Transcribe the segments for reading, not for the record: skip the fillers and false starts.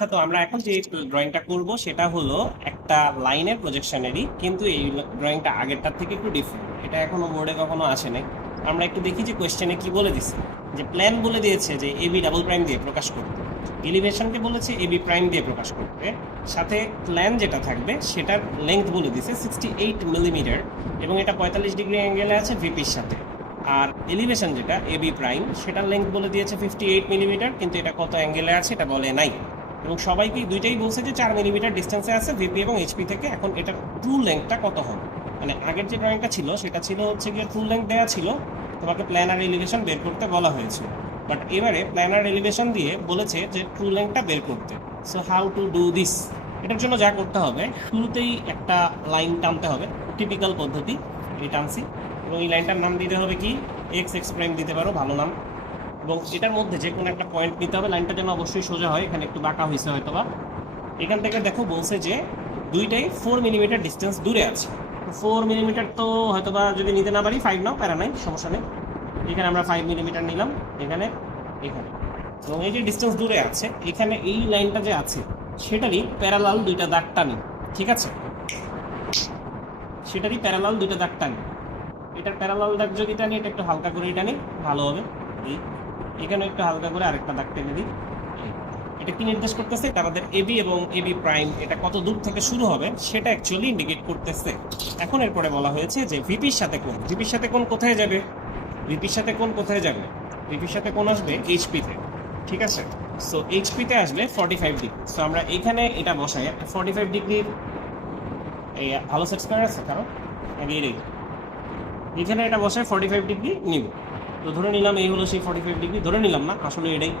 আচ্ছা, তো আমরা এখন যে ড্রয়িংটা করব সেটা হলো একটা লাইনের প্রজেকশনেরই, কিন্তু এই ড্রয়িংটা আগেরটার থেকে একটু ডিফারেন্ট। এটা এখনো বোর্ডে কখনো আসে নাই। আমরা একটু দেখি যে কোয়েশ্চেনে কি বলে দিচ্ছে। যে প্ল্যান বলে দিয়েছে যে এবি ডাবল প্রাইম দিয়ে প্রকাশ করতে, এলিভেশনকে বলেছে এবি প্রাইম দিয়ে প্রকাশ করতে, সাথে প্ল্যান যেটা থাকবে সেটার লেন্থ বলে দিয়েছে 68 মিলিমিটার, এবং এটা 45 ডিগ্রি অ্যাঙ্গেলে আছে ভিপির সাথে। আর এলিভেশন যেটা এবি প্রাইম সেটার লেন্থ বলে দিয়েছে 58 মিলিমিটার, কিন্তু এটা কত অ্যাঙ্গেলে আছে এটা বলে নাই। এবং সবাইকেই দুইটাই বলছে যে 4 মিলিমিটার ডিস্টেন্সে আছে ভিপি এবং এইচপি থেকে। এখন এটার ট্রু লেন্থটা কত হবে, মানে আগের যে ড্রয়িংটা ছিল সেটা ছিল হচ্ছে গিয়ে ট্রু লেন্থ দেওয়া ছিল, তোমাকে প্ল্যানার এলিভেশন বের করতে বলা হয়েছিল। বাট এবারে প্ল্যানার এলিভেশন দিয়ে বলেছে যে ট্রু লেন্থটা বের করতে। So how to do this? এটার জন্য যা করতে হবে, শুরুতেই একটা লাইন টানতে হবে, টিপিক্যাল পদ্ধতি। এই টানছি, এবং এই লাইনটার নাম দিতে হবে কি, এক্স এক্স প্রাইম দিতে পারো, ভালো নাম। এবং এটার মধ্যে যে কোনো একটা পয়েন্ট নিতে হবে, লাইনটা যেন অবশ্যই সোজা হয়, এখানে একটু বাঁকা হয়েছে হয়তো বা। এখান থেকে দেখো বলছে যে দুইটাই 4 মিলিমিটার ডিস্টেন্স দূরে আছে। 4 মিলিমিটার তো হয়তো বা যদি নিতে না পারি 5 নাও, প্যারা নাই, সমস্যা নেই। এখানে আমরা 5 মিলিমিটার নিলাম, এখানে এখানে। এবং এই যে ডিস্টেন্স দূরে আছে, এখানে এই লাইনটা যে আছে সেটারই প্যারালাল দুইটা দাগ টানি, ঠিক আছে? সেটারই প্যারালাল দুইটা দাগ টানি। এটার প্যারালাল দাগ যদি টানি, এটা একটু হালকা করেই টানি, ভালো হবে। এখানে একটু হালকা করে আরেকটা দাগ টেনে দিই। এটা কি নির্দেশ করতেছে? এটা আমাদের এবি এবং এবি প্রাইম এটা কত দূর থেকে শুরু হবে সেটা অ্যাকচুয়ালি ইন্ডিকেট করতেছে। এখন এরপরে বলা হয়েছে যে ভিপির সাথে কোন, ভিপির সাথে কোন কোথায় যাবে, ভিপির সাথে কোন কোথায় যাবে, ভিপির সাথে কোন আসবে এইচপিতে, ঠিক আছে? সো এইচপিতে আসবে 45 ডিগ্রি। সো আমরা এখানে এটা বসাই 45 ডিগ্রির। এই ভালো সেট স্কোয়ার আছে কারণ আগে এখানে এটা বসায় 45 ডিগ্রি নিব। তো ধরে নিলাম এই হলো সেই 45 ডিগ্রি, ধরে নিলাম না, আসলে এটাই।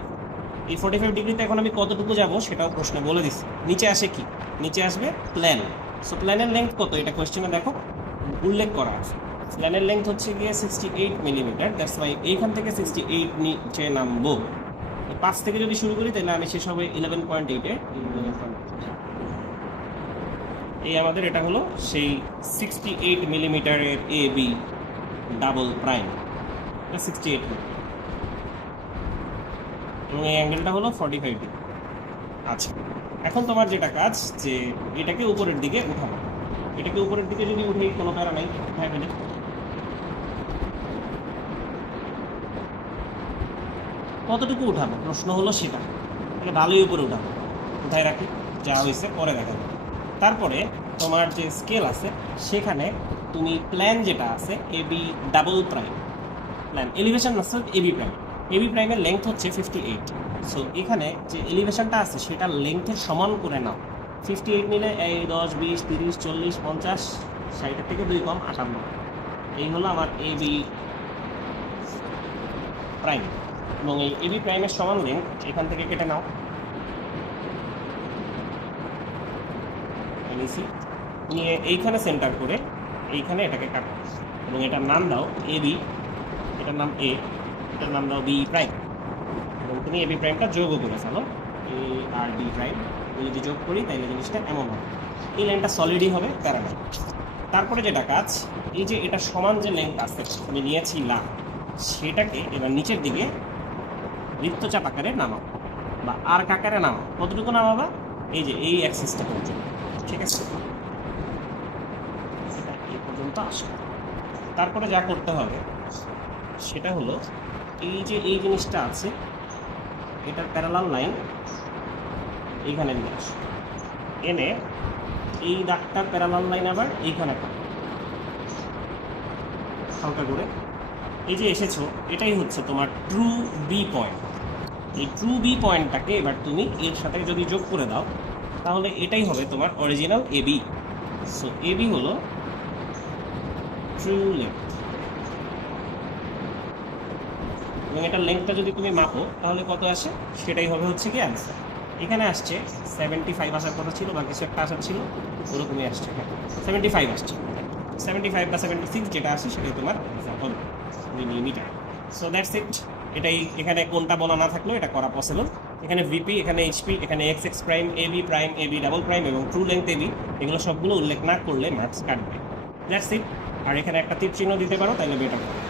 এই 45 ডিগ্রিতে এখন আমি কতটুকু যাব সেটাও প্রশ্নে বলে দিচ্ছি। নিচে আসে কি, নিচে আসবে প্ল্যান। সো প্ল্যানের লেন্থ কত এটা কোয়েশ্চেনে দেখো উল্লেখ করা আছে। প্ল্যানের লেন্থ হচ্ছে গিয়ে 68 মিলিমিটার, দ্যাটস ওয়াই এইখান থেকে 68 নিচে নামবো। 5 থেকে যদি শুরু করি তাহলে আমি শেষ হবে 11.8-এ। এই আমাদের এটা হলো সেই 68 মিলিমিটারের এ বি ডাবল প্রাইম, এটা 68 এবং এই অ্যাঙ্গেলটা হলো 45 ডিগ্রি। আচ্ছা, এখন তোমার যেটা কাজ যে এটাকে উপরের দিকে উঠাবো। এটাকে উপরের দিকে যদি উঠে, কোনো প্যারা নাই, উঠায় ফেলে কতটুকু উঠাবো প্রশ্ন হলো সেটা। তাহলে ভালোই উপরে উঠাবো, কোথায় রাখি যা হয়েছে পরে দেখা যাবে। তারপরে তোমার যে স্কেল আছে সেখানে তুমি প্ল্যান যেটা আছে AB double prime, plan elevation আছে এবি প্রাইম, এবি প্রাইমের লেন্থ হচ্ছে 58। সো এখানে যে এলিভেশনটা আছে সেটা লেন্থের সমান করে নাও। 58 নিলে এই 10 20 30 40 50, 60 থেকে 2 কম 58। এই হলো আমার এবি প্রাইম, এবং এই এবি প্রাইমের সমান লেন্থ এখান থেকে কেটে নাও। নিয়ে এইখানে সেন্টার করে এইখানে এটাকে কাটো, এবং এটার নাম দাও এবি, এটার নাম এ, এটার নাম দাও বি প্রাইম। এবং তুমি এবি প্রাইমটা যোগও করে ফেলো, এ আর বি প্রাইম যদি যোগ করি তাহলে জিনিসটা এমন হবে। এই লাইনটা সলিডই হবে, প্যারালাল। তারপরে যেটা কাজ, এই যে এটা সমান যে লেন্থ আছে আমি নিয়েছিলাম সেটাকে এবার নিচের দিকে বৃত্তচাপ আকারে নামাও বা আর্ক আকারে নামাও। কতটুকু নামাবা? এই যে এই অ্যাক্সিসটা পর্যন্ত, ঠিক আছে? এটা এই পর্যন্ত আসে। তারপরে যা করতে হবে সেটা হলো এই যে এই জিনিসটা আছে এটার প্যারালাল লাইন এইখানে নিয়ে আসো, এনে এই দাগটার প্যারালাল লাইন আবার এইখানে হালকা করে। এই যে এসেছো, এটাই হচ্ছে তোমার ট্রু বি পয়েন্ট। এই ট্রু বি পয়েন্টটাকে এবার তুমি এর সাথে যদি যোগ করে দাও তাহলে এটাই হবে তোমার অরিজিনাল এবি। সো এবি হলো ট্রু লেন্থ, এবং এটার লেন্থটা যদি তুমি মাপো তাহলে কত আসে সেটাই হবে হচ্ছে কি অ্যান্সার। এখানে আসছে 75 আসার কথা ছিল বা কিছু একটা আসার ছিল, ওরকমই আসছে। হ্যাঁ, 75 আসছে। 75 বা 76 যেটা আসে সেটাই তোমার অ্যান্সার হবে মিলিমিটার। So that's it. এটাই, এখানে কোনটা বলা না থাকলেও এটা করা পসিবল। এখানে ভিপি, এখানে এইচপি, এখানে X X prime, AB prime, AB double prime এবং ট্রু লেন্থ এবি, এগুলো সবগুলো উল্লেখ না করলে মার্কস কাটবে। That's it. আর এখানে একটা তীর চিহ্ন দিতে পারো তাহলে বেটার হবে।